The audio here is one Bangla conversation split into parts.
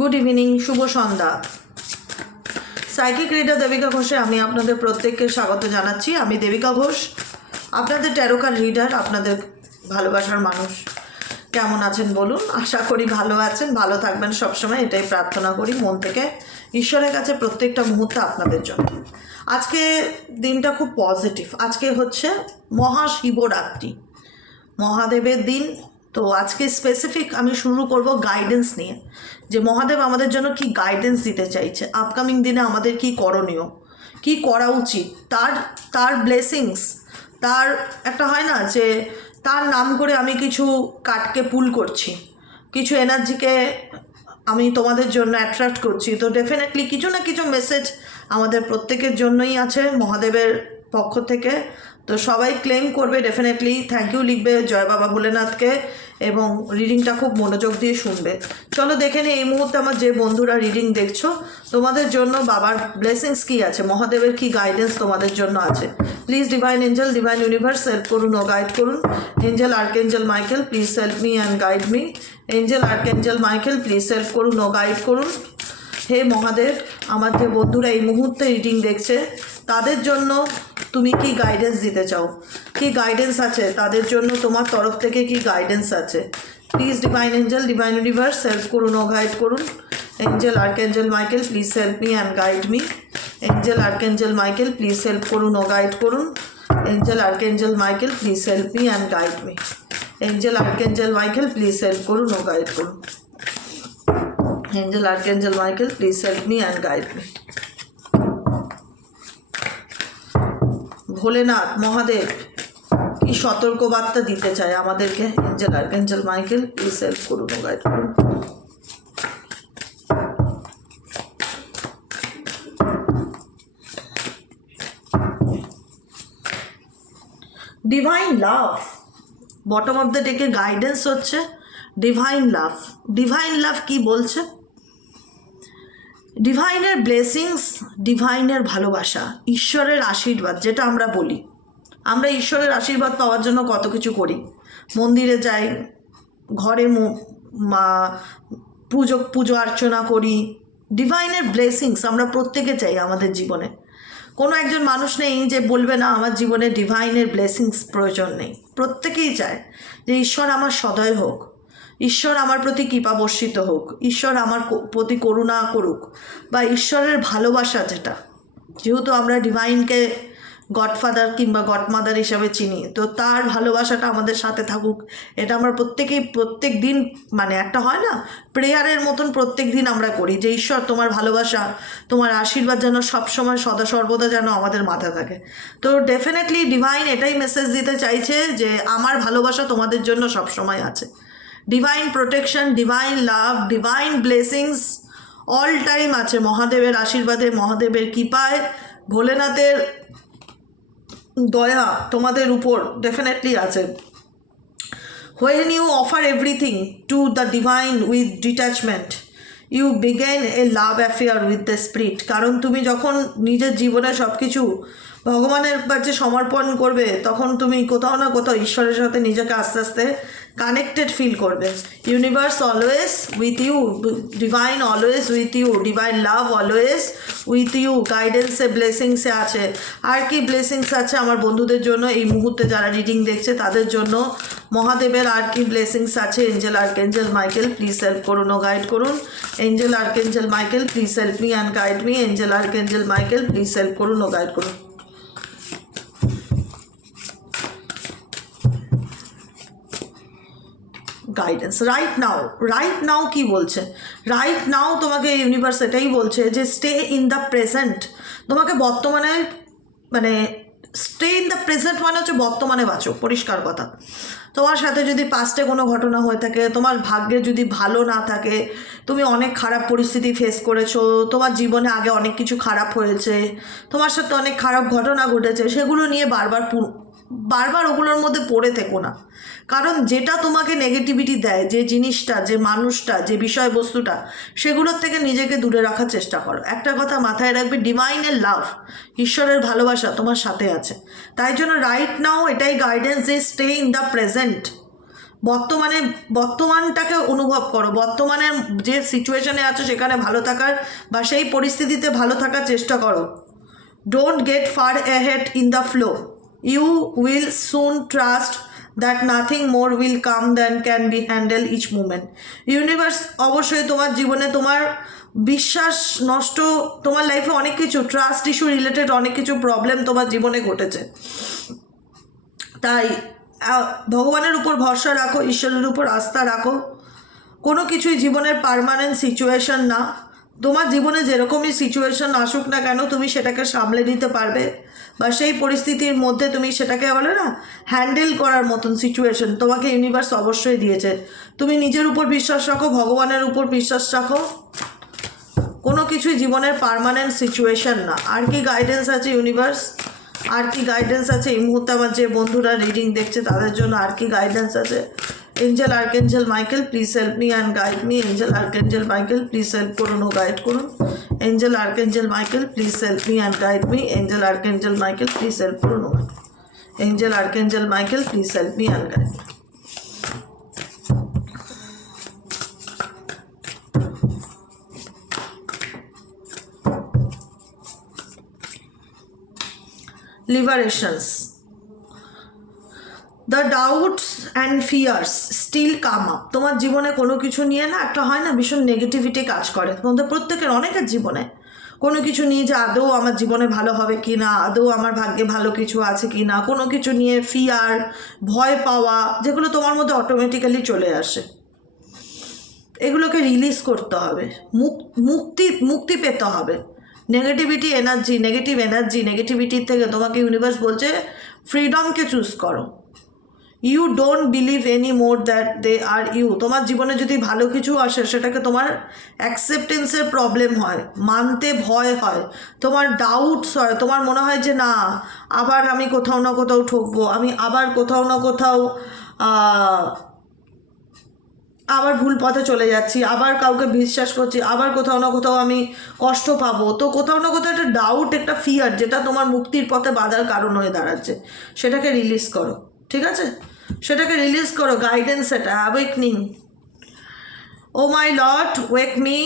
গুড ইভিনিং, শুভ সন্ধ্যা। সাইকিক রিডার দেবিকা ঘোষে আমি আপনাদের প্রত্যেককে স্বাগত জানাচ্ছি। আমি দেবিকা ঘোষ, আপনাদের ট্যারোকার রিডার, আপনাদের ভালোবাসার মানুষ। কেমন আছেন বলুন? আশা করি ভালো আছেন, ভালো থাকবেন সবসময়, এটাই প্রার্থনা করি মন থেকে ঈশ্বরের কাছে প্রত্যেকটা মুহূর্তে আপনাদের জন্য। আজকে দিনটা খুব পজিটিভ। আজকে হচ্ছে মহাশিবরাত্রি, মহাদেবের দিন। তো আজকে স্পেসিফিক আমি শুরু করব গাইডেন্স নিয়ে, যে মহাদেব আমাদের জন্য কি গাইডেন্স দিতে চাইছে, আপকামিং দিনে আমাদের কি করণীয়, কি করা উচিত, তার ব্লেসিংস, তার একটা হয় না যে তার নাম করে আমি কিছু কাঠকে পুল করছি, কিছু এনার্জিকে আমি তোমাদের জন্য অ্যাট্রাক্ট করছি। তো ডেফিনেটলি কিছু না কিছু মেসেজ আমাদের প্রত্যেকের জন্যই আছে মহাদেবের পক্ষ থেকে। তো সবাই ক্লেম করবে, ডেফিনেটলি থ্যাংক ইউ লিখবে জয় বাবা ভোলেনাথকে, এবং রিডিংটা খুব মনোযোগ দিয়ে শুনবে। চলো দেখে নিই এই মুহূর্তে আমার যে বন্ধুরা রিডিং দেখছো, তোমাদের জন্য বাবার ব্লেসিংস কী আছে, মহাদেবের কি গাইডেন্স তোমাদের জন্য আছে। Please divine angel, divine universe help করুন ও গাইড করুন। Angel archangel Michael please help me and guide me. Angel archangel Michael please help করুন ও গাইড করুন। হে মহাদেব, আমার যে বন্ধুরা এই মুহূর্তে রিডিং দেখছে তাদের জন্য তুমি কি গাইডেন্স দিতে চাও, কি গাইডেন্স আছে তাদের জন্য, তোমার তরফ থেকে কি গাইডেন্স আছে। Please divine angel, divine universe help করুন ও গাইড করুন। Angel archangel Michael please help me and guide me. Angel archangel Michael please help করুন ও গাইড করুন। Angel archangel Michael please help me and guide me. Angel archangel Michael please help করুন ও গাইড করুন। Angel Archangel Michael, please help me and guide me. Bholenath Mahadev কি সতর্কবার্তা দিতে চায় আমাদেরকে। Angel archangel Michael please help করুন ও গাইড করুন। Divine love, bottom of the ডেকে গাইডেন্স হচ্ছে ডিভাইন লাভ। ডিভাইন লাভ কি বলছে? ডিভাইনের ব্লেসিংস, ডিভাইনের ভালোবাসা, ঈশ্বরের আশীর্বাদ, যেটা আমরা বলি। আমরা ঈশ্বরের আশীর্বাদ পাওয়ার জন্য কত কিছু করি, মন্দিরে যাই, ঘরে পুজো অর্চনা করি। ডিভাইনের ব্লেসিংস আমরা প্রত্যেকে চাই আমাদের জীবনে। কোনো একজন মানুষ নেই যে বলবে না আমার জীবনে ডিভাইনের ব্লেসিংস প্রয়োজন নেই। প্রত্যেকেই চায় যে ঈশ্বর আমার সদয় হোক, ঈশ্বর আমার প্রতি কৃপা বর্ষিত হোক, ঈশ্বর আমার প্রতি করুণা করুক, বা ঈশ্বরের ভালোবাসা, যেটা যেহেতু আমরা ডিভাইনকে গডফাদার কিংবা গডমাদার হিসাবে চিনি, তো তার ভালোবাসাটা আমাদের সাথে থাকুক, এটা আমরা প্রত্যেকেই প্রত্যেক দিন, মানে একটা হয় না প্রেয়ারের মতন প্রত্যেক দিন আমরা করি যে ঈশ্বর তোমার ভালোবাসা, তোমার আশীর্বাদ যেন সবসময় সদা সর্বদা যেন আমাদের মাথায় থাকে। তো ডেফিনেটলি ডিভাইন এটাই মেসেজ দিতে চাইছে যে আমার ভালোবাসা তোমাদের জন্য সবসময় আছে। ডিভাইন প্রোটেকশন, ডিভাইন লাভ, ডিভাইন ব্লেসিংস অল টাইম আছে মহাদেবের আশীর্বাদে, মহাদেবের কৃপায়, ভোলেনাথের দয়া তোমাদের উপর ডেফিনেটলি আছে। When you offer everything to the divine with detachment, you begin a love affair with the spirit. কারণ তুমি যখন নিজের জীবনে সব কিছু ভগবানের কাছে সমর্পণ করবে, তখন তুমি কোথাও না কোথাও ঈশ্বরের সাথে নিজেকে আস্তে আস্তে কানেক্টেড ফিল করবে। Universe always with you, divine always with you, divine love always with you. গাইডেন্সে ব্লেসিংসে আছে। আর কি ব্লেসিংস আছে আমার বন্ধুদের জন্য এই মুহূর্তে যারা রিডিং দেখছে তাদের জন্য? মহাদেবের আর কি ব্লেসিংস আছে? Angel archangel Michael please help করুন ও গাইড করুন। Angel archangel Michael please help me and guide me. Angel archangel Michael please help করুন ও গাইড করুন। গাইডেন্স রাইট নাও কি বলছে? রাইট নাও তোমাকে ইউনিভার্স এটাই বলছে যে স্টে ইন দ্য প্রেজেন্ট। তোমাকে বর্তমানে, মানে স্টে ইন দ্য প্রেজেন্ট মানে হচ্ছে বর্তমানে বাঁচো, পরিষ্কার কথা। তোমার সাথে যদি পাস্টে কোনো ঘটনা হয়ে থাকে, তোমার ভাগ্যে যদি ভালো না থাকে, তুমি অনেক খারাপ পরিস্থিতি ফেস করেছো, তোমার জীবনে আগে অনেক কিছু খারাপ হয়েছে, তোমার সাথে অনেক খারাপ ঘটনা ঘটেছে, সেগুলো নিয়ে বারবার ওগুলোর মধ্যে পড়ে থেকো না। কারণ যেটা তোমাকে নেগেটিভিটি দেয়, যে জিনিসটা, যে মানুষটা, যে বিষয়বস্তুটা, সেগুলোর থেকে নিজেকে দূরে রাখার চেষ্টা করো। একটা কথা মাথায় রাখবে, ডিভাইনের লাভ, ঈশ্বরের ভালোবাসা তোমার সাথে আছে। তাই জন্য রাইট নাও এটাই গাইডেন্স, যে স্টে ইন দ্য প্রেজেন্ট। বর্তমানটাকে অনুভব করো, বর্তমানের যে সিচুয়েশনে আছো সেখানে ভালো থাকার বা সেই পরিস্থিতিতে ভালো থাকার চেষ্টা করো। Don't get far ahead in the flow, you will soon trust that nothing more will come than can be handle each moment. Universe অবশ্যই তোমার জীবনে তোমার বিশ্বাস নষ্ট, তোমার লাইফে অনেক কিছু ট্রাস্ট ইস্যু রিলেটেড অনেক কিছু প্রবলেম তোমার জীবনে ঘটেছে, তাই ভগবানের উপর ভরসা রাখো, ঈশ্বরের উপর আস্থা রাখো। কোনো কিছুই জীবনের পার্মানেন্ট সিচুয়েশন না, তোমার জীবনে যেরকমই সিচুয়েশন আসুক না কেন তুমি সেটাকে সামলে নিতে পারবে, বা সেই পরিস্থিতির মধ্যে তুমি সেটাকে বলে না হ্যান্ডেল করার মতন সিচুয়েশন তোমাকে ইউনিভার্স অবশ্যই দিয়েছে। তুমি নিজের উপর বিশ্বাস রাখো, ভগবানের উপর বিশ্বাস রাখো, কোনো কিছুই জীবনের পার্মানেন্ট সিচুয়েশন না। আর কি গাইডেন্স আছে ইউনিভার্স, আর কি গাইডেন্স আছে এই মুহূর্তে আমার যে বন্ধুরা রিডিং দেখছে তাদের জন্য আর কি গাইডেন্স আছে? Angel archangel Michael please help me and guide me. Angel archangel Michael please help করুন ও গাইড করুন। Angel archangel Michael please help me and guide me. Angel archangel Michael please help করুন ও angel archangel Michael please help me and guide me. Liberations. The doubts and fears still come up. তোমার জীবনে কোনো কিছু নিয়ে না একটা হয় না ভীষণ নেগেটিভিটি কাজ করে তোমাদের প্রত্যেকের, অনেকের জীবনে কোনো কিছু নিয়ে যে আদৌ আমার জীবনে ভালো হবে কি না, আদৌ আমার ভাগ্যে ভালো কিছু আছে কি না, কোনো কিছু নিয়ে ফিয়ার, ভয় পাওয়া, যেগুলো তোমার মধ্যে অটোমেটিক্যালি চলে আসে, এগুলোকে রিলিজ করতে হবে, মুক্তি পেতে হবে। নেগেটিভ নেগেটিভিটির থেকে তোমাকে ইউনিভার্স বলছে ফ্রিডমকে চুজ করো। You don't believe any more that they are you. তোমার জীবনে যদি ভালো কিছু আসে সেটাকে তোমার অ্যাকসেপ্টেন্সের প্রবলেম হয়, মানতে ভয় হয়, তোমার ডাউটস হয়, তোমার মনে হয় যে না আবার আমি কোথাও না কোথাও ঠকবো, আমি আবার কোথাও না কোথাও আবার ভুল পথে চলে যাচ্ছি, আবার কাউকে বিশ্বাস করছি, আবার কোথাও না কোথাও আমি কষ্ট পাবো। তো কোথাও না কোথাও একটা ডাউট, একটা ফিয়ার যেটা তোমার মুক্তির পথে বাধার কারণ হয়ে দাঁড়াচ্ছে, সেটাকে রিলিজ করো, ঠিক আছে? সেটাকে রিলিজ করো, গাইডেন্স এটা awakening. O my lord, wake me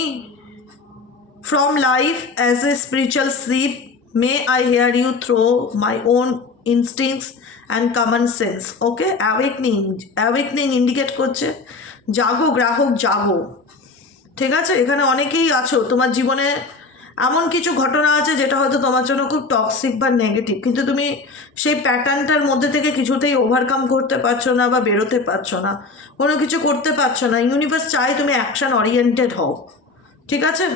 from life as a spiritual sleep, may I hear you through my own instincts and common sense. Okay, awakening indicate করছে জাগো গ্রাহক জাগো, ঠিক আছে? এখানে অনেকেই আছো তোমার জীবনে এমন কিছু ঘটনা আছে যেটা হয়তো তোমার জন্য খুব টক্সিক বা নেগেটিভ, কিন্তু তুমি সেই প্যাটার্নটার মধ্যে থেকে কিছুতেই ওভারকাম করতে পারছো না বা বেরোতে পারছো না, কোনো কিছু করতে পারছো না। ইউনিভার্স চাই তুমি অ্যাকশন ওরিয়েন্টেড হও, ঠিক আছে?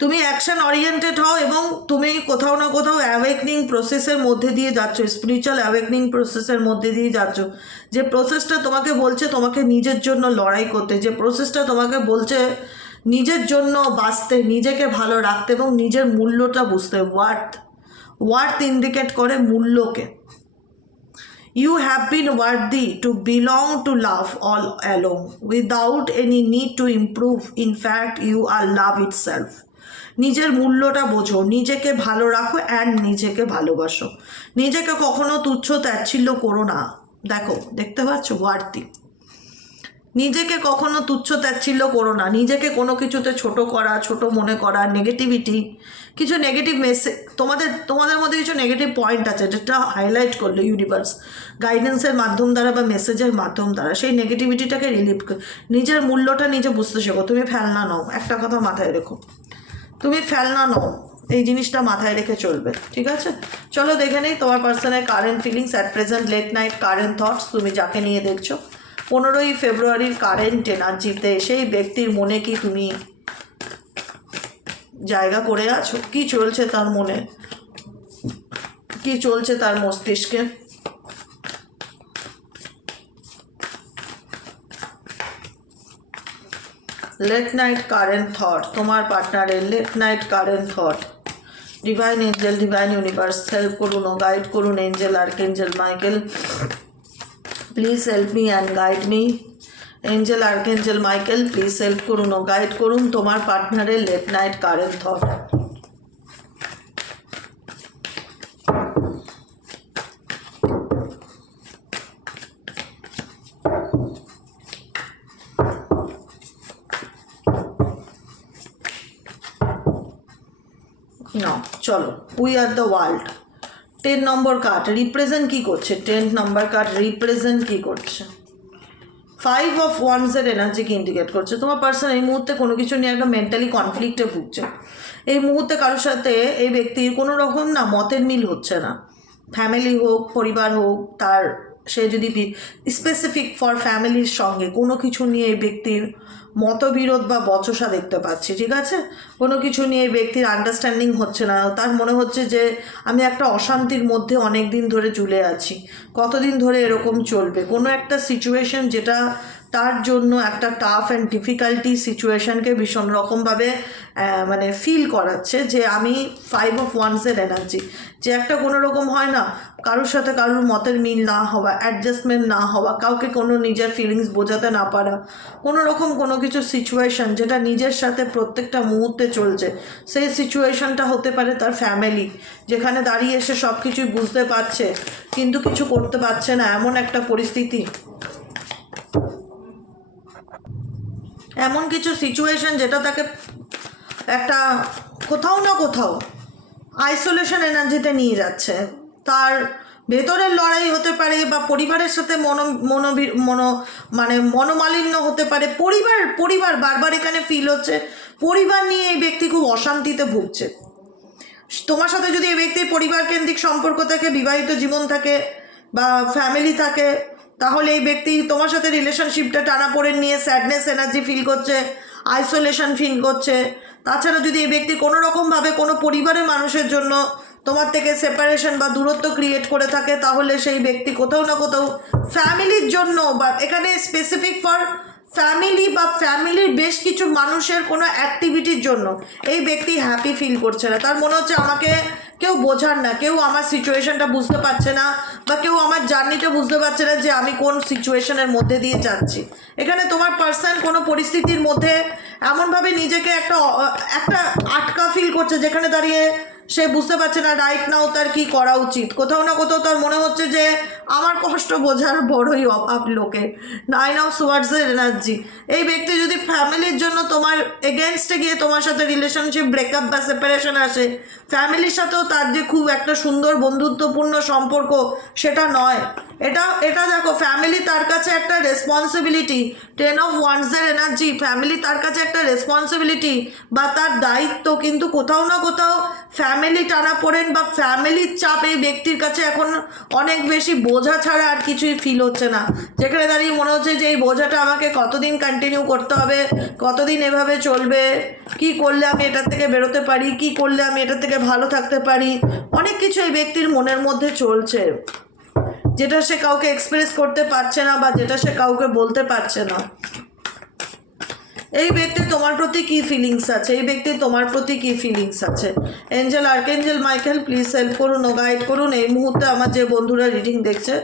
তুমি অ্যাকশন ওরিয়েন্টেড হও এবং তুমি কোথাও না কোথাও অ্যাওয়েকনিং প্রসেসের মধ্যে দিয়ে যাচ্ছ, স্পিরিচুয়াল অ্যাওয়েকনিং প্রসেসের মধ্যে দিয়ে যাচ্ছ। যে প্রসেসটা তোমাকে বলছে তোমাকে নিজের জন্য লড়াই করতে, যে প্রসেসটা তোমাকে বলছে নিজের জন্য বাঁচতে, নিজেকে ভালো রাখতে এবং নিজের মূল্যটা বুঝতে। ওয়ার্থ ইন্ডিকেট করে মূল্যকে। You have been worthy to belong to love all along without any need to improve. In fact, you are love itself. নিজের মূল্যটা বোঝো, নিজেকে ভালো রাখো অ্যান্ড নিজেকে ভালোবাসো। নিজেকে কখনো তুচ্ছ তাচ্ছিল্য করো না। দেখতে পাচ্ছ ওয়ার্থি, নিজেকে কখনো তুচ্ছ তাচ্ছিল্য করো না, নিজেকে কোনো কিছুতে ছোট করা, ছোট মনে করা, নেগেটিভিটি, কিছু নেগেটিভ মেসেজ তোমাদের মধ্যে কিছু নেগেটিভ পয়েন্ট আছে যেটা হাইলাইট করলো ইউনিভার্স গাইডেন্সের মাধ্যম দ্বারা বা মেসেজের মাধ্যম দ্বারা, সেই নেগেটিভিটিটাকে রিলিভ করে নিজের মূল্যটা নিজে বুঝতে শেখো। তুমি ফেলনা নও, একটা কথা মাথায় রেখো, তুমি ফেলনা নও, এই জিনিসটা মাথায় রেখে চলবে, ঠিক আছে? চলো দেখে নেই তোমার পার্সনের current feelings at present, late night current thoughts. তুমি যাকে নিয়ে দেখছো 15ই ফেব্রুয়ারির কারেন্ট এনার্জিতে সেই ব্যক্তির মনে কি তুমি জায়গা করে আছো? কি চলছে তার মনে, কি চলছে তার মস্তিষ্কে? লেট নাইট কারেন্ট থট, তোমার পার্টনারের late night current thought. Divine angel, divine universe help করুন ও গাইড করুন। Angel archangel Michael please help me and guide me. Angel archangel Michael please help করুন ও গাইড করুন তোমার পার্টনারের লেট নাইট কারেন্ট থট। না, চলো we are the world. 10 number card represent কী করছে? 10 নম্বর কার্ড রিপ্রেজেন্ট কী করছে? 5 অফ ওয়ান্সের এনার্জিকে ইন্ডিকেট করছে। তোমার পার্সন এই মুহূর্তে কোনো কিছু নিয়ে একটা মেন্টালি কনফ্লিক্টে ভুগছে। এই মুহূর্তে কারোর সাথে এই ব্যক্তির কোনো রকম না মতের মিল হচ্ছে না, ফ্যামিলি হোক পরিবার হোক, তার সে যদি স্পেসিফিক ফর ফ্যামিলির সঙ্গে কোনো কিছু নিয়ে এই ব্যক্তির মতবিরোধ বা বচসা দেখতে পাচ্ছি, ঠিক আছে? কোনো কিছু নিয়ে এই ব্যক্তির আন্ডারস্ট্যান্ডিং হচ্ছে না, তার মনে হচ্ছে যে আমি একটা অশান্তির মধ্যে অনেক দিন ধরে ঝুলে আছি, কতদিন ধরে এরকম চলবে, কোনো একটা সিচুয়েশন যেটা তার জন্য একটা টাফ অ্যান্ড ডিফিকাল্টি সিচুয়েশানকে ভীষণ রকমভাবে মানে ফিল করাচ্ছে। যে আমি 5 অফ ওয়ান্সের এনার্জি, যে একটা কোনো রকম হয় না কারোর সাথে কারোর মতের মিল না হওয়া, অ্যাডজাস্টমেন্ট না হওয়া, কাউকে কোনো নিজের ফিলিংস বোঝাতে না পারা, কোনো রকম কোনো কিছু সিচুয়েশান যেটা নিজের সাথে প্রত্যেকটা মুহূর্তে চলছে, সেই সিচুয়েশানটা হতে পারে তার ফ্যামিলি, যেখানে দাঁড়িয়ে এসে সব কিছুই বুঝতে পারছে কিন্তু কিছু করতে পারছে না, এমন একটা পরিস্থিতি, এমন কিছু সিচুয়েশান যেটা তাকে একটা কোথাও না কোথাও আইসোলেশন এনার্জিতে নিয়ে যাচ্ছে। তার ভেতরের লড়াই হতে পারে বা পরিবারের সাথে মনোমালিন্য হতে পারে। পরিবার বারবার এখানে ফিল হচ্ছে, পরিবার নিয়ে এই ব্যক্তি খুব অশান্তিতে ভুগছে। তোমার সাথে যদি এই ব্যক্তির পরিবার কেন্দ্রিক সম্পর্ক থাকে, বিবাহিত জীবন থাকে বা ফ্যামিলি থাকে, তাহলে এই ব্যক্তি তোমার সাথে রিলেশনশিপটা টানাপোড়েন নিয়ে স্যাডনেস এনার্জি ফিল করছে, আইসোলেশন ফিল করছে। তাছাড়া যদি এই ব্যক্তি কোনো রকমভাবে কোনো পরিবারের মানুষের জন্য তোমার থেকে সেপারেশন বা দূরত্ব ক্রিয়েট করে থাকে, তাহলে সেই ব্যক্তি কোথাও না কোথাও ফ্যামিলির জন্য বা এখানে স্পেসিফিক ফর ফ্যামিলি বা ফ্যামিলির বেশ কিছু মানুষের কোনো অ্যাক্টিভিটির জন্য এই ব্যক্তি হ্যাপি ফিল করছে না। তার মনে হচ্ছে আমাকে কেউ বোঝার না, কেউ আমার সিচুয়েশনটা বুঝতে পারছে না বা কেউ আমার জার্নিটা বুঝতে পারছে না যে আমি কোন সিচুয়েশনের মধ্যে দিয়ে যাচ্ছি। এখানে তোমার পার্সন কোনো পরিস্থিতির মধ্যে এমনভাবে নিজেকে একটা আটকা ফিল করছে, যেখানে দাঁড়িয়ে সে বুঝতে পারছে না রাইট নাও তার কি করা উচিত। কোথাও না কোথাও তার মনে হচ্ছে যে আমার কষ্ট বোঝার বড়ই অভাব লোকের। 9 অফ সোয়ার্ডসের এনার্জি, এই ব্যক্তি যদি ফ্যামিলির জন্য তোমার এগেনস্টে গিয়ে তোমার সাথে রিলেশনশিপ ব্রেকআপ বা সেপারেশন আসে, ফ্যামিলির সাথেও তার যে খুব একটা সুন্দর বন্ধুত্বপূর্ণ সম্পর্ক সেটা নয়। এটা দেখো, ফ্যামিলি তার কাছে একটা রেসপন্সিবিলিটি। 10 অফ ওয়ান্সের এনার্জি, ফ্যামিলি তার কাছে একটা রেসপন্সিবিলিটি বা তার দায়িত্ব, কিন্তু কোথাও না কোথাও ফ্যামিলি টানাপোড়েন বা ফ্যামিলির চাপ এই ব্যক্তির কাছে এখন অনেক বেশি বোঝা ছাড়া আর কিছুই ফিল হচ্ছে না। যেখানে দাঁড়িয়ে মনে হচ্ছে যে এই বোঝাটা আমাকে কতদিন কন্টিনিউ করতে হবে, কতদিন এভাবে চলবে, কি করলে আমি এটার থেকে বেরোতে পারি, কি করলে আমি এটার থেকে ভালো থাকতে পারি। অনেক কিছু এই ব্যক্তির মনের মধ্যে চলছে, যেটা সে কাউকে এক্সপ্রেস করতে পারছে না বা যেটা সে কাউকে বলতে পারছে না। এই ব্যক্তির তোমার প্রতি কী ফিলিংস আছে, এই ব্যক্তির তোমার প্রতি কী ফিলিংস আছে? Angel archangel Michael please help করুন ও গাইড করুন। এই মুহূর্তে আমার যে বন্ধুরা রিডিং দেখছে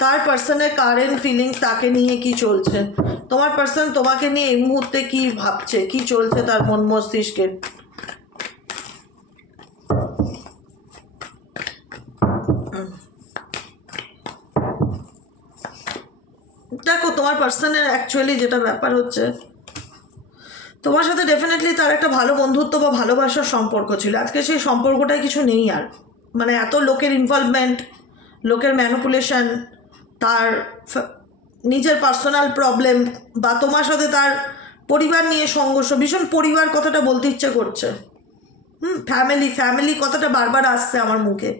তার পার্সনের কারেন্ট ফিলিংস, তাকে নিয়ে কি চলছে, তোমার পার্সন তোমাকে নিয়ে এই মুহূর্তে কি ভাবছে, কি চলছে তার মন মস্তিষ্কে। দেখো, তোমার পার্সনের অ্যাকচুয়ালি যেটা ব্যাপার হচ্ছে, তোমার সাথে ডেফিনেটলি তার একটা ভালো বন্ধুত্ব বা ভালোবাসার সম্পর্ক ছিল। আজকে সেই সম্পর্কটাই কিছু নেই আর, মানে এত লোকের ইনভলভমেন্ট, লোকের ম্যানিপুলেশন, তার নিজের পার্সোনাল প্রবলেম বা তোমার সাথে তার পরিবার নিয়ে সংঘর্ষ, ভীষণ পরিবার কথাটা বলতে ইচ্ছে করছে। ফ্যামিলি কথাটা বারবার আসছে আমার মুখে।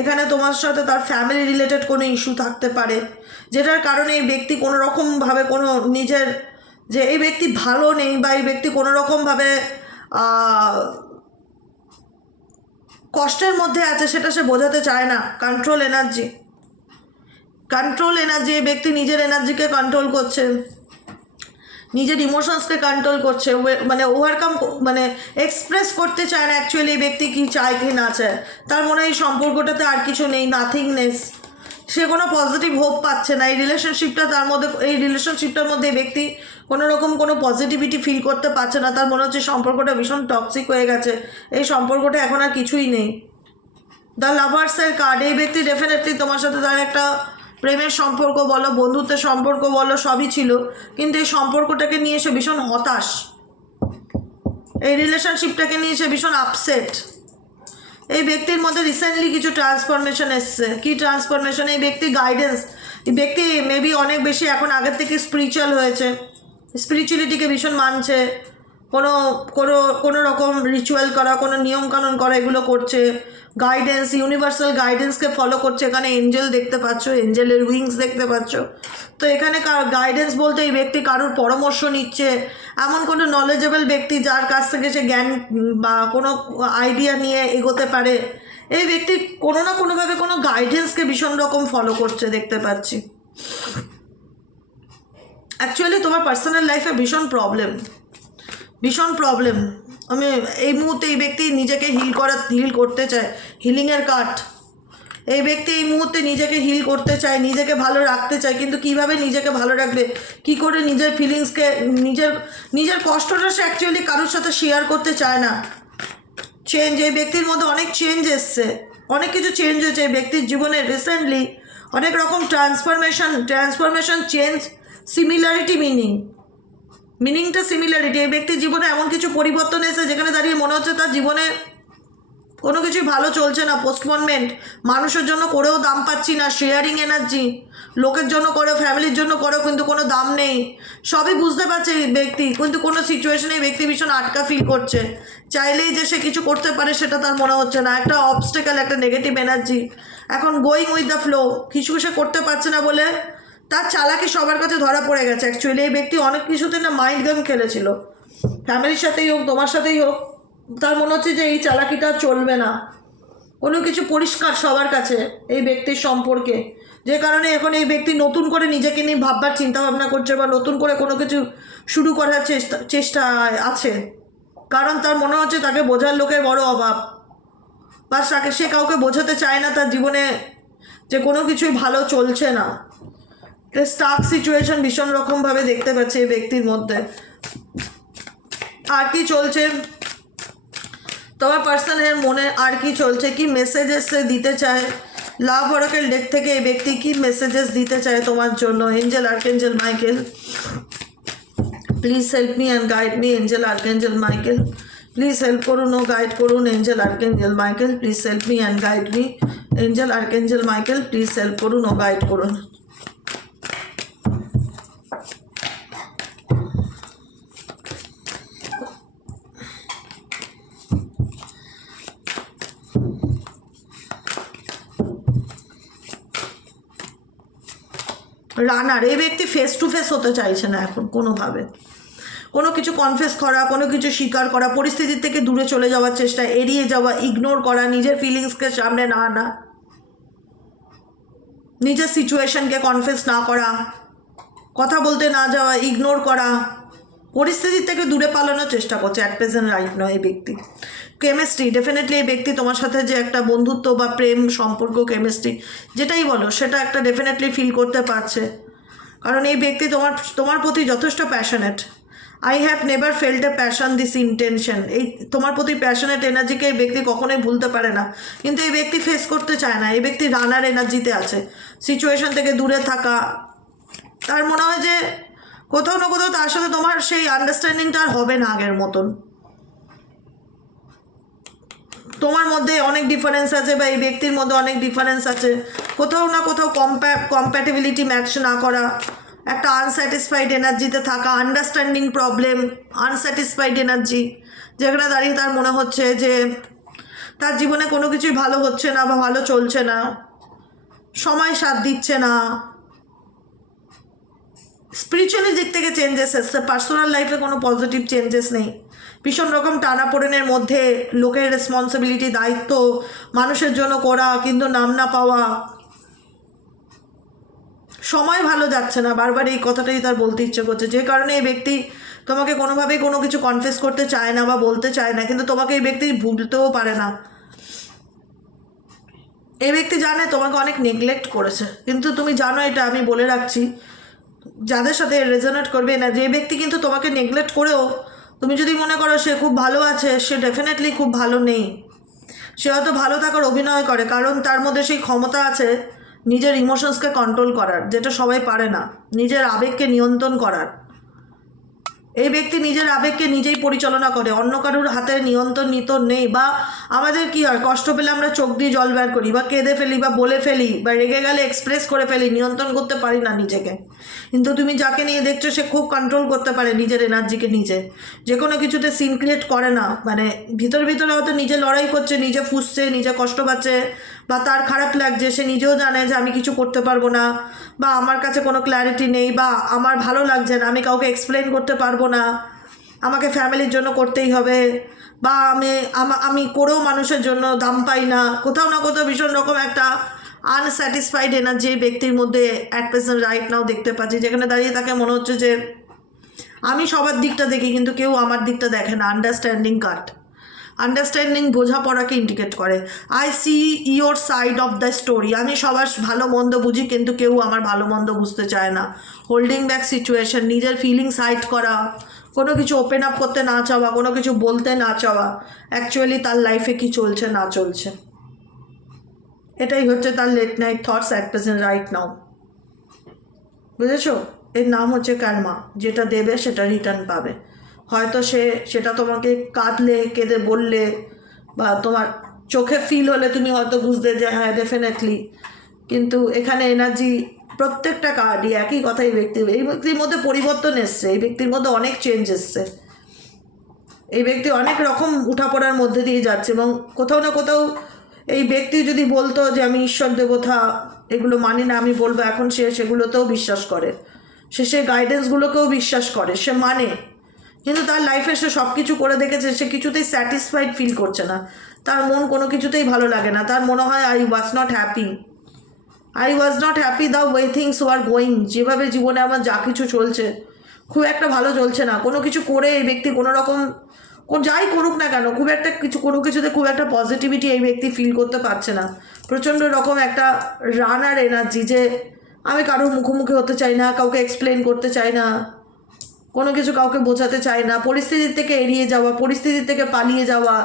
এখানে তোমার সাথে তার ফ্যামিলি রিলেটেড কোনো ইস্যু থাকতে পারে, যেটার কারণে এই ব্যক্তি কোনো রকমভাবে কোনো নিজের যে এই ব্যক্তি ভালো নেই বা এই ব্যক্তি কোনো রকমভাবে কষ্টের মধ্যে আছে সেটা সে বোঝাতে চায় না। কন্ট্রোল এনার্জি, এই ব্যক্তি নিজের এনার্জিকে কন্ট্রোল করছে, নিজের ইমোশনসকে কন্ট্রোল করছে, মানে ওভারকাম মানে এক্সপ্রেস করতে চায় না অ্যাকচুয়ালি এই ব্যক্তি কী চায় কি না চায়। তার মনে এই সম্পর্কটাতে আর কিছু নেই, নাথিংনেস, সে কোনো পজিটিভ হোপ পাচ্ছে না। এই রিলেশনশিপটার মধ্যে এই ব্যক্তি কোনো রকম কোনো পজিটিভিটি ফিল করতে পারছে না। তার মনে হচ্ছে সম্পর্কটা ভীষণ টক্সিক হয়ে গেছে, এই সম্পর্কটা এখন আর কিছুই নেই। দ্য লাভার্সের কার্ড, এই ব্যক্তি ডেফিনেটলি তোমার সাথে তার একটা প্রেমের সম্পর্ক বলো, বন্ধুত্বের সম্পর্ক বলো, সবই ছিল, কিন্তু এই সম্পর্কটাকে নিয়ে সে ভীষণ হতাশ, এই রিলেশনশিপটাকে নিয়ে সে ভীষণ আপসেট। এই ব্যক্তির মধ্যে রিসেন্টলি কিছু ট্রান্সফরমেশন এসছে। কি ট্রান্সফরমেশন? এই ব্যক্তি গাইডেন্স, এই ব্যক্তি মেবি অনেক বেশি এখন আগের থেকে স্পিরিচুয়াল হয়েছে, স্পিরিচুয়ালিটিকে ভীষণ মানছে, কোনো কোনো কোনো রকম রিচুয়াল করা, কোনো নিয়মকানুন করা, এগুলো করছে। গাইডেন্স, ইউনিভার্সাল গাইডেন্সকে ফলো করছে। এখানে এঞ্জেল দেখতে পাচ্ছ, এঞ্জেলের উইংস দেখতে পাচ্ছ। তো এখানে গাইডেন্স বলতে এই ব্যক্তি কারোর পরামর্শ নিচ্ছে, এমন কোনো নলেজেবল ব্যক্তি যার কাছ থেকে সে জ্ঞান বা কোনো আইডিয়া নিয়ে এগোতে পারে। এই ব্যক্তি কোনো না কোনোভাবে কোনো গাইডেন্সকে ভীষণ রকম ফলো করছে দেখতে পাচ্ছি। অ্যাকচুয়ালি তোমার পার্সোনাল লাইফে ভীষণ প্রবলেম। আমি এই মুহূর্তে এই ব্যক্তি নিজেকে হিল করতে চায়, হিলিংয়ের কার্ড। এই ব্যক্তি এই মুহূর্তে নিজেকে হিল করতে চায়, নিজেকে ভালো রাখতে চায়, কিন্তু কিভাবে নিজেকে ভালো রাখবে, কি করে নিজের ফিলিংসকে, নিজের কষ্টটা সে অ্যাকচুয়ালি কারোর সাথে শেয়ার করতে চায় না। চেঞ্জ, এই ব্যক্তির মধ্যে অনেক চেঞ্জ এসছে, অনেক কিছু চেঞ্জ হয়েছে এই ব্যক্তির জীবনে রিসেন্টলি। অনেক রকম ট্রান্সফরমেশন, চেঞ্জ, সিমিলারিটি, মিনিংটা সিমিলারিটি। এই ব্যক্তির জীবনে এমন কিছু পরিবর্তন এসেছে যেখানে দাঁড়িয়ে মনে হচ্ছে তার জীবনে কোনো কিছুই ভালো চলছে না। পোস্টপনমেন্ট, মানুষের জন্য করেও দাম পাচ্ছি না, শেয়ারিং এনার্জি, লোকের জন্য করে, ফ্যামিলির জন্য করেও কিন্তু কোনো দাম নেই। সবই বুঝতে পারছে এই ব্যক্তি, কিন্তু কোনো সিচুয়েশনে এই ব্যক্তি ভীষণ আটকা ফিল করছে। চাইলেই যে সে কিছু করতে পারে সেটা তার মনে হচ্ছে না। একটা অবস্টেকেল, একটা নেগেটিভ এনার্জি। এখন গোয়িং উইথ দ্য ফ্লো, কিছু সে করতে পারছে না বলে তার চালাকি সবার কাছে ধরা পড়ে গেছে। অ্যাকচুয়ালি এই ব্যক্তি অনেক কিছুতে না মাইন্ড গেম খেলেছিল, ফ্যামিলির সাথেই হোক, তোমার সাথেই হোক। তার মনে হচ্ছে যে এই চালাকিটা চলবে না, কোনো কিছু পরিষ্কার সবার কাছে এই ব্যক্তির সম্পর্কে, যে কারণে এখন এই ব্যক্তি নতুন করে নিজেকে নিয়ে ভাববার চিন্তাভাবনা করছে বা নতুন করে কোনো কিছু শুরু করার চেষ্টা আছে। কারণ তার মনে হচ্ছে তাকে বোঝার লোকের বড় অভাব, বা তাকে সে কাউকে বোঝাতে চায় না তার জীবনে যে কোনো কিছুই ভালো চলছে না। স্টাক সিচুয়েশন ভীষণ রকমভাবে দেখতে পাচ্ছে এই ব্যক্তির মধ্যে। আর কি চলছে তোমার পার্সনের মনে, আর কি চলছে, কি মেসেজেস সে দিতে চায়? লাভ অরাকেল ডেক থেকে এই ব্যক্তি কি মেসেজেস দিতে চায় তোমার জন্য? Angel archangel Michael, please help me and guide me. Angel archangel Michael, please help করুন ও গাইড করুন। Angel archangel Michael, please help me and guide me. Angel archangel Michael, please help করুন ও গাইড করুন। রানার, এই ব্যক্তি ফেস টু ফেস হতে চাইছে না এখন কোনোভাবে। কোনো কিছু কনফেস করা, কোনো কিছু স্বীকার করা, পরিস্থিতির থেকে দূরে চলে যাওয়ার চেষ্টা, এড়িয়ে যাওয়া, ইগনোর করা, নিজের ফিলিংসকে সামনে না আনা, নিজের সিচুয়েশনকে কনফেস না করা, কথা বলতে না যাওয়া, ইগনোর করা, পরিস্থিতির থেকে দূরে পালানোর চেষ্টা করছে অ্যাট প্রেজেন্ট রাইট নয় এই ব্যক্তি। কেমিস্ট্রি, ডেফিনেটলি এই ব্যক্তি তোমার সাথে যে একটা বন্ধুত্ব বা প্রেম সম্পর্ক, কেমিস্ট্রি যেটাই বলো, সেটা একটা ডেফিনেটলি ফিল করতে পারছে। কারণ এই ব্যক্তি তোমার প্রতি যথেষ্ট passionate. I have never felt a passion this intention. এই তোমার প্রতি প্যাশনেট এনার্জিকে এই ব্যক্তি কখনোই ভুলতে পারে না, কিন্তু এই ব্যক্তি ফেস করতে চায় না। এই ব্যক্তি রানার এনার্জিতে আছে, সিচুয়েশন থেকে দূরে থাকা। তার মনে হয় যে কোথাও না কোথাও তার সাথে তোমার সেই আন্ডারস্ট্যান্ডিংটা আর হবে না আগের মতন। তোমার মধ্যে অনেক ডিফারেন্স আছে বা এই ব্যক্তির মধ্যে অনেক ডিফারেন্স আছে। কোথাও না কোথাও কম্প্যাটিবিলিটি ম্যাচ না করা, একটা আনস্যাটিসফাইড এনার্জিতে থাকা, আন্ডারস্ট্যান্ডিং প্রবলেম, আনস্যাটিসফাইড এনার্জি, যেখানে দাঁড়িয়ে তার মনে হচ্ছে যে তার জীবনে কোনো কিছুই ভালো হচ্ছে না বা ভালো চলছে না, সময় সাথ দিচ্ছে না। স্পিরিচুয়ালি দিক থেকে চেঞ্জেস এসছে, পার্সোনাল লাইফে কোনো পজিটিভ চেঞ্জেস নেই। ভীষণ রকম টানাপোড়েনের মধ্যে, লোকের রেসপন্সিবিলিটি, দায়িত্ব মানুষের জন্য করা, কিন্তু নাম না পাওয়া, সময় ভালো যাচ্ছে না, বারবার এই কথাটাই তার বলতে ইচ্ছে করছে। যে কারণে এই ব্যক্তি তোমাকে কোনোভাবেই কোনো কিছু কনফেস করতে চায় না বা বলতে চায় না, কিন্তু তোমাকে এই ব্যক্তি ভুলতেও পারে না। এই ব্যক্তি জানে তোমাকে অনেক নেগলেক্ট করেছে, কিন্তু তুমি জানো এটা, আমি বলে রাখছি যাদের সাথে রেজোনেট করবে না, যে ব্যক্তি কিন্তু তোমাকে নেগলেক্ট করেও তুমি যদি মনে করো সে খুব ভালো আছে, সে ডেফিনেটলি খুব ভালো নেই। সে হয়তো ভালো থাকার অভিনয় করে, কারণ তার মধ্যে সেই ক্ষমতা আছে নিজের ইমোশনসকে কন্ট্রোল করার, যেটা সবাই পারে না, নিজের আবেগকে নিয়ন্ত্রণ করার। এই ব্যক্তি নিজের আবেগকে নিজেই পরিচালনা করে, অন্য কারোর হাতে নিয়ন্ত্রণ নেই। বা আমাদের কি হয়, কষ্ট পেলে আমরা চোখ দিয়ে জল বের করি, বা কেঁদে ফেলি, বা বলে ফেলি, বা রেগে গেলে এক্সপ্রেস করে ফেলি, নিয়ন্ত্রণ করতে পারি না নিজেকে। কিন্তু তুমি যাকে নিয়ে দেখছো সে খুব কন্ট্রোল করতে পারে নিজের এনার্জিকে, নিজে যে কোনো কিছুতে সিন ক্রিয়েট করে না। মানে ভিতরে ভিতরে হয়তো নিজে লড়াই করছে, নিজে ফুসছে, নিজে কষ্ট পাচ্ছে, বা তার খারাপ লাগছে, সে নিজেও জানে যে আমি কিছু করতে পারবো না, বা আমার কাছে কোনো ক্ল্যারিটি নেই, বা আমার ভালো লাগছে না, আমি কাউকে এক্সপ্লেন করতে পারবো না, আমাকে ফ্যামিলির জন্য করতেই হবে, বা আমি করেও মানুষের জন্য দাম পাই না। কোথাও না কোথাও ভীষণ রকম একটা আনস্যাটিসফাইড এনার্জি ব্যক্তির মধ্যে অ্যাট প্রেজেন্ট রাইট নাও দেখতে পাচ্ছি, যেখানে দাঁড়িয়ে তাকে মনে হচ্ছে যে আমি সবার দিকটা দেখি কিন্তু কেউ আমার দিকটা দেখে না। আন্ডারস্ট্যান্ডিং কাট, আন্ডারস্ট্যান্ডিং বোঝাপড়াকে ইন্ডিকেট করে। I see your side of the story, আমি সবার ভালো মন্দ বুঝি কিন্তু কেউ আমার ভালো মন্দ বুঝতে চায় না। হোল্ডিং ব্যাক সিচুয়েশন, নিজের ফিলিংস হাইড করা, কোনো কিছু ওপেন আপ করতে না চাওয়া, কোনো কিছু বলতে না চাওয়া অ্যাকচুয়ালি তার লাইফে কি চলছে না চলছে, এটাই হচ্ছে তার late night thoughts at present right now. বুঝেছো? এর নাম হচ্ছে কার্মা। যেটা দেবে সেটা রিটার্ন পাবে। হয়তো সেটা তোমাকে কাঁদলে, কেঁদে বললে, বা তোমার চোখে ফিল হলে তুমি হয়তো বুঝতে যে হ্যাঁ ডেফিনেটলি। কিন্তু এখানে এনার্জি প্রত্যেকটা কার্ডই একই কথাই, এই ব্যক্তির মধ্যে পরিবর্তন এসছে, এই ব্যক্তির মধ্যে অনেক চেঞ্জ এসছে, এই ব্যক্তি অনেক রকম উঠাপড়ার মধ্যে দিয়ে যাচ্ছে। এবং কোথাও না কোথাও এই ব্যক্তি যদি বলতো যে আমি ঈশ্বর দেবতা এগুলো মানি না, আমি বলবো এখন সে সেগুলোতেও বিশ্বাস করে, সে গাইডেন্সগুলোকেও বিশ্বাস করে, সে মানে। কিন্তু তার লাইফে সে সব কিছু করে দেখেছে, সে কিছুতেই স্যাটিসফাইড ফিল করছে না, তার মন কোনো কিছুতেই ভালো লাগে না, তার মনে হয় I was not happy the way things were going. যেভাবে জীবনে আমার যা কিছু চলছে খুব একটা ভালো চলছে না। কোনো কিছু করে এই ব্যক্তি কোনো রকম যাই করুক না কেন খুব একটা কোনো কিছুতে খুব একটা পজিটিভিটি এই ব্যক্তি ফিল করতে পারছে না। প্রচণ্ড রকম একটা রানার এনার্জি, যে আমি কারোর মুখোমুখি হতে চাই না, কাউকে এক্সপ্লেন করতে চাই না, কোনো কিছু কাউকে বোঝাতে চাই না, পরিস্থিতির থেকে এড়িয়ে যাওয়া, পরিস্থিতির থেকে পালিয়ে যাওয়া,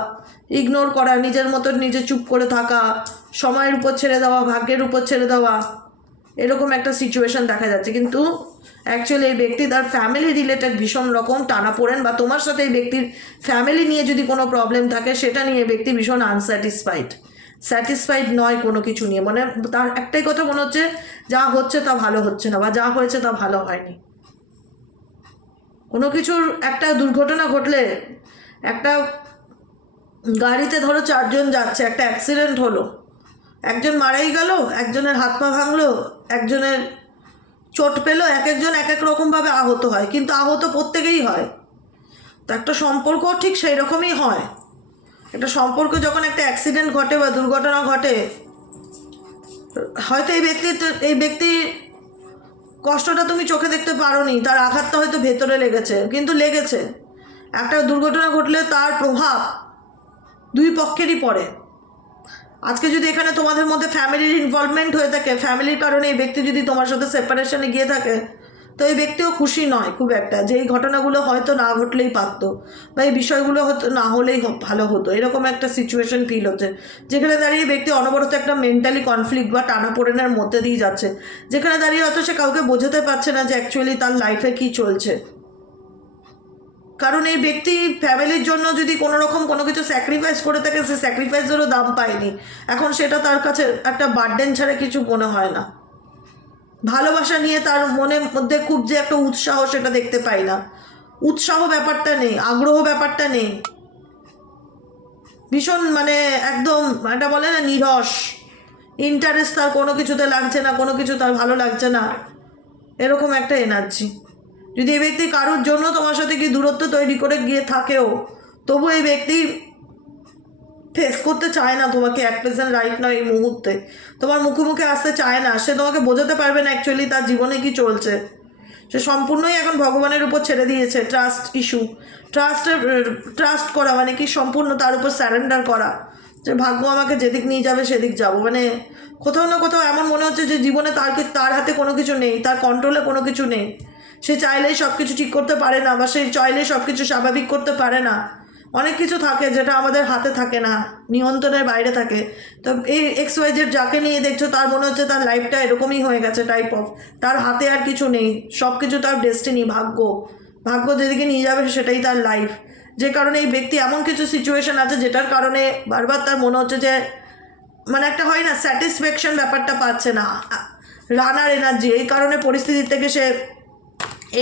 ইগনোর করা, নিজের মতো নিজে চুপ করে থাকা, সময়ের উপর ছেড়ে দেওয়া, ভাগ্যের উপর ছেড়ে দেওয়া, এরকম একটা সিচুয়েশন দেখা যাচ্ছে। কিন্তু অ্যাকচুয়ালি এই ব্যক্তি তার ফ্যামিলি রিলেটেড ভীষণ রকম টানাপোড়েন, বা তোমার সাথে এই ব্যক্তির ফ্যামিলি নিয়ে যদি কোনো প্রবলেম থাকে সেটা নিয়ে ব্যক্তি ভীষণ স্যাটিসফাইড নয় কোনো কিছু নিয়ে। মানে তার একটাই কথা মনে হচ্ছে যা হচ্ছে তা ভালো হচ্ছে না, বা যা হয়েছে তা ভালো হয়নি। কোনো কিছুর একটা দুর্ঘটনা ঘটলে, একটা গাড়িতে ধরো 4 জন যাচ্ছে, একটা অ্যাক্সিডেন্ট হলো, একজন মারাই গেল, একজনের হাত পা ভাঙলো, একজনের চোট পেলো, এক একজন এক এক রকমভাবে আহত হয়, কিন্তু আহত প্রত্যেকেই হয়। তো একটা সম্পর্ক ঠিক সেই রকমই হয়। একটা সম্পর্ক যখন একটা অ্যাক্সিডেন্ট ঘটে বা দুর্ঘটনা ঘটে, হয়তো এই ব্যক্তির কষ্টটা তুমি চোখে দেখতে পারোনি, তার আঘাতটা হয়তো ভেতরে লেগেছে, কিন্তু লেগেছে। একটা দুর্ঘটনা ঘটলে তার প্রভাব দুই পক্ষেরই পড়ে। আজকে যদি এখানে তোমাদের মধ্যে ফ্যামিলির ইনভলভমেন্ট হয়ে থাকে, ফ্যামিলির কারণে এই ব্যক্তি যদি তোমার সাথে সেপারেশনে গিয়ে থাকে, তো এই ব্যক্তিও খুশি নয় খুব একটা, যে এই ঘটনাগুলো হয়তো না ঘটলেই পারতো, বা এই বিষয়গুলো হয়তো না হলেই ভালো হতো, এরকম একটা সিচুয়েশন ফিল হচ্ছে, যেখানে দাঁড়িয়ে ব্যক্তি অনবরত একটা মেন্টালি কনফ্লিক্ট বা টানাপোড়েনের মধ্যে দিয়ে যাচ্ছে, যেখানে দাঁড়িয়ে হয়তো সে কাউকে বোঝাতে পারছে না যে অ্যাকচুয়ালি তার লাইফে কী চলছে। কারণ এই ব্যক্তি ফ্যামিলির জন্য যদি কোনো রকম কোনো কিছু স্যাক্রিফাইস করে থাকে, সে স্যাক্রিফাইসেরও দাম পায়নি, এখন সেটা তার কাছে একটা বার্ডেন ছাড়া কিছু মনে হয় না। ভালোবাসা নিয়ে তার মনের মধ্যে খুব যে একটা উৎসাহ, সেটা দেখতে পাই না। উৎসাহ ব্যাপারটা নেই, আগ্রহ ব্যাপারটা নেই, ভীষণ মানে একদম এটা বলে না নিরস, ইন্টারেস্ট তার কোনো কিছুতে লাগছে না, কোনো কিছু তার ভালো লাগছে না, এরকম একটা এনার্জি। যদি এই ব্যক্তি কারোর জন্য তোমার সাথে কি দূরত্ব তৈরি করে গিয়ে থাকেও, তবু এই ব্যক্তি ফেস করতে চায় না তোমাকে অ্যাট প্রেজেন্ট রাইট নাও, এই মুহূর্তে তোমার মুখোমুখি আসতে চায় না, সে তোমাকে বোঝাতে পারবে না অ্যাকচুয়ালি তার জীবনে কি চলছে। সে সম্পূর্ণই এখন ভগবানের উপর ছেড়ে দিয়েছে। ট্রাস্ট করা মানে কি সম্পূর্ণ তার উপর স্যারেন্ডার করা, যে ভাগ্য আমাকে যেদিক নিয়ে যাবে সেদিক যাব। মানে কোথাও না কোথাও এমন মনে হচ্ছে যে জীবনে তার হাতে কোনো কিছু নেই, তার কন্ট্রোলে কোনো কিছু নেই, সে চাইলেই সব কিছু ঠিক করতে পারে না, বা সে চাইলেই সব কিছু স্বাভাবিক করতে পারে না। অনেক কিছু থাকে যেটা আমাদের হাতে থাকে না, নিয়ন্ত্রণের বাইরে থাকে। তো এই XYZ যাকে নিয়ে দেখছো, তার মনে হচ্ছে তার লাইফটা এরকমই হয়ে গেছে টাইপ অফ, তার হাতে আর কিছু নেই, সব কিছু তার ডেস্টিনি, ভাগ্য, ভাগ্য যেদিকে নিয়ে যাবে সেটাই তার লাইফ। যে কারণে এই ব্যক্তি এমন কিছু সিচুয়েশন আছে যেটার কারণে বারবার তার মনে হচ্ছে যে মানে একটা হয় না স্যাটিসফ্যাকশন ব্যাপারটা পাচ্ছে না, রানার এনার্জি, এই কারণে পরিস্থিতি থেকে সে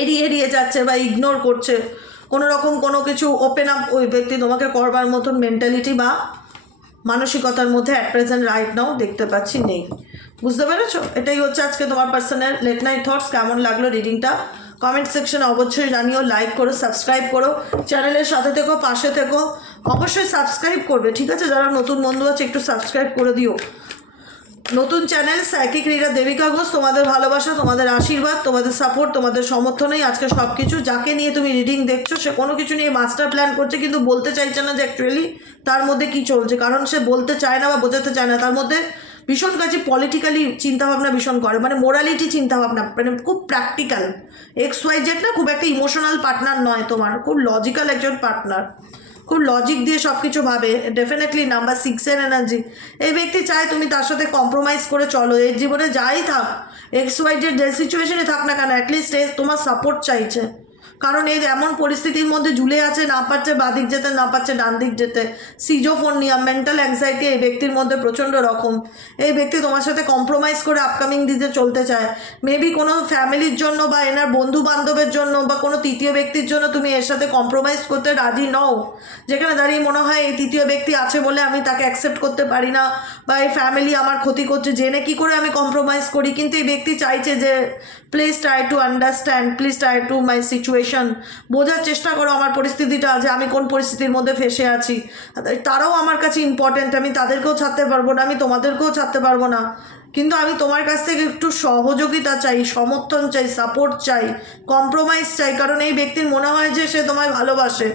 এড়িয়ে যাচ্ছে বা ইগনোর করছে। কোনো রকম কোনো কিছু ওপেন আপ ওই ব্যক্তি তোমাকে করবার মতন মেন্টালিটি বা মানসিকতার মধ্যে অ্যাট প্রেজেন্ট রাইট নাও দেখতে পাচ্ছি নেই। বুঝতে পেরেছো? এটাই হচ্ছে আজকে তোমার পার্সোনাল লেট নাইট থটস। কেমন লাগলো রিডিংটা কমেন্ট সেকশনে অবশ্যই জানিও, লাইক করো, সাবস্ক্রাইব করো, চ্যানেলের সাথে থেকো, পাশে থেকো, অবশ্যই সাবস্ক্রাইব করবে, ঠিক আছে? যারা নতুন বন্ধু আছে একটু সাবস্ক্রাইব করে দিও। নতুন channel psychic reader Debika Ghosh. তোমাদের ভালোবাসা, তোমাদের আশীর্বাদ, তোমাদের সাপোর্ট, তোমাদের সমর্থনেই আজকে সব কিছু। যাকে নিয়ে তুমি রিডিং দেখছো সে কোনো কিছু নিয়ে মাস্টার প্ল্যান করছে কিন্তু বলতে চাইছে না যে অ্যাকচুয়ালি তার মধ্যে কি চলছে, কারণ সে বলতে চায় না বা বোঝাতে চায় না। তার মধ্যে ভীষণ কাছে পলিটিক্যালি চিন্তাভাবনা ভীষণ করে, মানে মোরালিটি চিন্তাভাবনা, মানে খুব প্র্যাকটিক্যাল। XYZ না খুব একটা ইমোশনাল পার্টনার নয় তোমার, খুব লজিক্যাল একজন পার্টনার, খুব লজিক দিয়ে সব কিছু ভাবে। ডেফিনেটলি নাম্বার 6-এর এনার্জি। এই ব্যক্তি চায় তুমি তার সাথে কম্প্রোমাইজ করে চলো, এর জীবনে যাই থাক, XYZ যে সিচুয়েশনে থাক না কেন, অ্যাটলিস্ট এ তোমার সাপোর্ট চাইছে। কারণ এই এমন পরিস্থিতির মধ্যে ঝুলে আছে, না পারছে বাদিক যেতে, না পারছে ডান দিক যেতে, সিজোফোনিয়া, মেন্টাল অ্যাংজাইটি এই ব্যক্তির মধ্যে প্রচণ্ড রকম। এই ব্যক্তি তোমার সাথে কম্প্রোমাইজ করে আপকামিং দিতে চলতে চায়। মেবি কোনো ফ্যামিলির জন্য বা এনার বন্ধু বান্ধবের জন্য বা কোনো তৃতীয় ব্যক্তির জন্য তুমি এর সাথে কম্প্রোমাইজ করতে রাজি নও, যেখানে দাঁড়িয়ে মনে হয় এই তৃতীয় ব্যক্তি আছে বলে আমি তাকে অ্যাকসেপ্ট করতে পারি না, বা এই ফ্যামিলি আমার ক্ষতি করছে, জেনে কী করে আমি কম্প্রোমাইজ করি। কিন্তু এই ব্যক্তি চাইছে যে please try to understand, please try to my situation, বোঝার চেষ্টা করো আমার পরিস্থিতিটা, যে আমি কোন পরিস্থিতির মধ্যে ফেসে আছি। তারাও আমার কাছে ইম্পর্ট্যান্ট, আমি তাদেরকেও ছাড়তে পারবো না, আমি তোমাদেরকেও ছাড়তে পারবো না, কিন্তু আমি তোমার কাছ থেকে একটু সহযোগিতা চাই, সমর্থন চাই, সাপোর্ট চাই, কম্প্রোমাইজ চাই। কারণ এই ব্যক্তির মনে হয় যে সে তোমায় ভালোবাসে,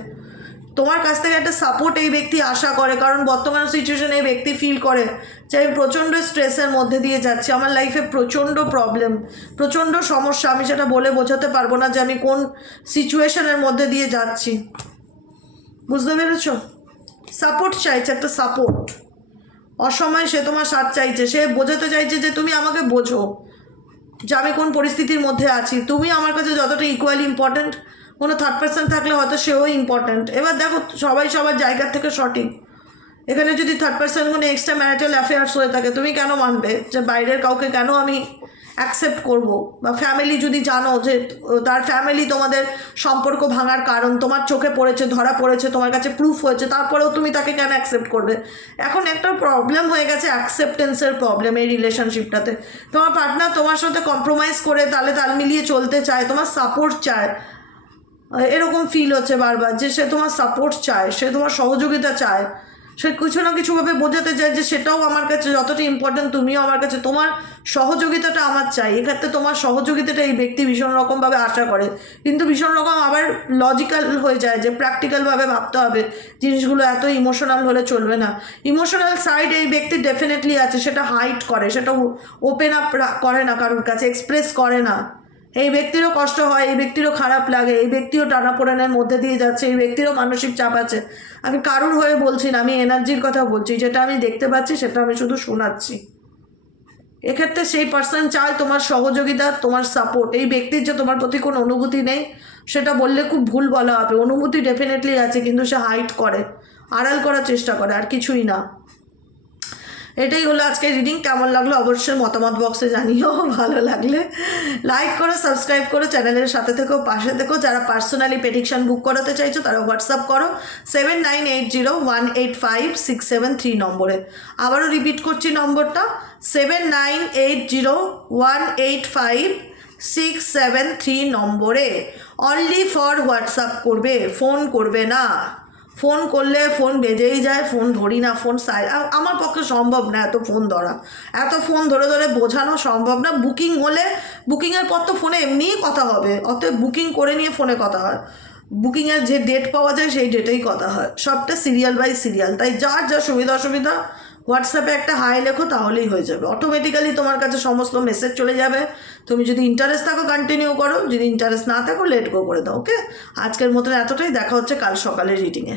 তোমার কাছ থেকে একটা সাপোর্ট এই ব্যক্তি আশা করে। কারণ বর্তমান সিচুয়েশনে এই ব্যক্তি ফিল করে যে আমি প্রচণ্ড স্ট্রেসের মধ্যে দিয়ে যাচ্ছি, আমার লাইফে প্রচণ্ড প্রবলেম, প্রচণ্ড সমস্যা, আমি সেটা বলে বোঝাতে পারবো না যে আমি কোন সিচুয়েশনের মধ্যে দিয়ে যাচ্ছি। বুঝতে পেরেছ? সাপোর্ট চাইছে, একটা সাপোর্ট। অসময়ে সে তোমার সাথ চাইছে, সে বোঝাতে চাইছে যে তুমি আমাকে বোঝো যে আমি কোন পরিস্থিতির মধ্যে আছি। তুমি আমার কাছে যতটা ইকুয়ালি ইম্পর্ট্যান্ট, কোনো থার্ড পার্সন থাকলে হয়তো সেও ইম্পর্ট্যান্ট। এবার দেখো সবাই সবার জায়গা থেকে সঠিক। এখানে যদি থার্ড পার্সন কোনো এক্সট্রা ম্যারিটাল অ্যাফেয়ার্স হয়ে থাকে, তুমি কেন মানবে যে বাইরের কাউকে কেন আমি অ্যাকসেপ্ট করব? বা ফ্যামিলি যদি জানো যে তার ফ্যামিলি তোমাদের সম্পর্ক ভাঙার কারণ, তোমার চোখে পড়েছে, ধরা পড়েছে, তোমার কাছে প্রুফ হয়েছে, তারপরেও তুমি তাকে কেন অ্যাকসেপ্ট করবে? এখন একটা প্রবলেম হয়ে গেছে, অ্যাকসেপ্টেন্সের প্রবলেম এই রিলেশনশিপটাতে। তোমার পার্টনার তোমার সাথে কম্প্রোমাইজ করে তালে তাল মিলিয়ে চলতে চায়, তোমার সাপোর্ট চায়, এরকম ফিল হচ্ছে বারবার যে সে তোমার সাপোর্ট চায়, সে তোমার সহযোগিতা চায়, সে কিছু না কিছুভাবে বোঝাতে চায় যে সেটাও আমার কাছে যতটা ইম্পর্টেন্ট, তুমিও আমার কাছে, তোমার সহযোগিতাটা আমার চাই। এক্ষেত্রে তোমার সহযোগিতাটা এই ব্যক্তি ভীষণ রকমভাবে আশা করে, কিন্তু ভীষণ রকম আবার লজিক্যাল হয়ে যায় যে প্র্যাকটিক্যালভাবে ভাবতে হবে জিনিসগুলো, এত ইমোশনাল হলে চলবে না। ইমোশনাল সাইড এই ব্যক্তি ডেফিনেটলি আছে, সেটা হাইড করে, সেটা ওপেন আপ করে না কারোর কাছে, এক্সপ্রেস করে না। এই ব্যক্তিরও কষ্ট হয়, এই ব্যক্তিরও খারাপ লাগে, এই ব্যক্তিও টানাপোড়েনের মধ্যে দিয়ে যাচ্ছে, এই ব্যক্তিরও মানসিক চাপ আছে। আমি কারুর হয়ে বলছি না, আমি এনার্জির কথা বলছি, যেটা আমি দেখতে পাচ্ছি সেটা আমি শুধু শোনাচ্ছি। এক্ষেত্রে সেই পার্সন চায় তোমার সহযোগিতা, তোমার সাপোর্ট। এই ব্যক্তির যে তোমার প্রতি কোনো অনুভূতি নেই সেটা বললে খুব ভুল বলা হবে, অনুভূতি ডেফিনেটলি আছে, কিন্তু সে হাইড করে, আড়াল করার চেষ্টা করে, আর কিছুই না। এটাই হলো আজকে রিডিং। কেমন লাগলো অবশ্যই মতামত বক্সে জানিও, ভালো লাগলে লাইক করো, সাবস্ক্রাইব করো, চ্যানেলের সাথে থেকো, পাশে থেকো। যারা পার্সোনালি প্রেডিকশন বুক করাতে চাইছো তারা হোয়াটসঅ্যাপ করো 7980185673 নম্বরে। আবারও রিপিট করছি নম্বরটা 7980185673 নম্বরে। অনলি ফর হোয়াটসঅ্যাপ করবে, ফোন করবে না। ফোন করলে ফোন বেজেই যায়, ফোন ধরি না, ফোন আমার পক্ষে সম্ভব না এত ফোন ধরা, এত ফোন ধরে ধরে বোঝানো সম্ভব না। বুকিং হলে, বুকিংয়ের পর তো ফোনে এমনিই কথা হবে, অতএব বুকিং করে নিয়ে ফোনে কথা হয়। বুকিংয়ের যে ডেট পাওয়া যায় সেই ডেটেই কথা হয়, সবটা সিরিয়াল বাই সিরিয়াল। তাই যার যা সুবিধা অসুবিধা হোয়াটসঅ্যাপে একটা হাই লেখো, তাহলেই হয়ে যাবে, অটোমেটিক্যালি তোমার কাছে সমস্ত মেসেজ চলে যাবে। তুমি যদি ইন্টারেস্ট থাকো কন্টিনিউ করো, যদি ইন্টারেস্ট না থাকো লেট গো করে দাও। ওকে, আজকের মতন এতটাই, দেখা হচ্ছে কাল সকালের রিডিংয়ে।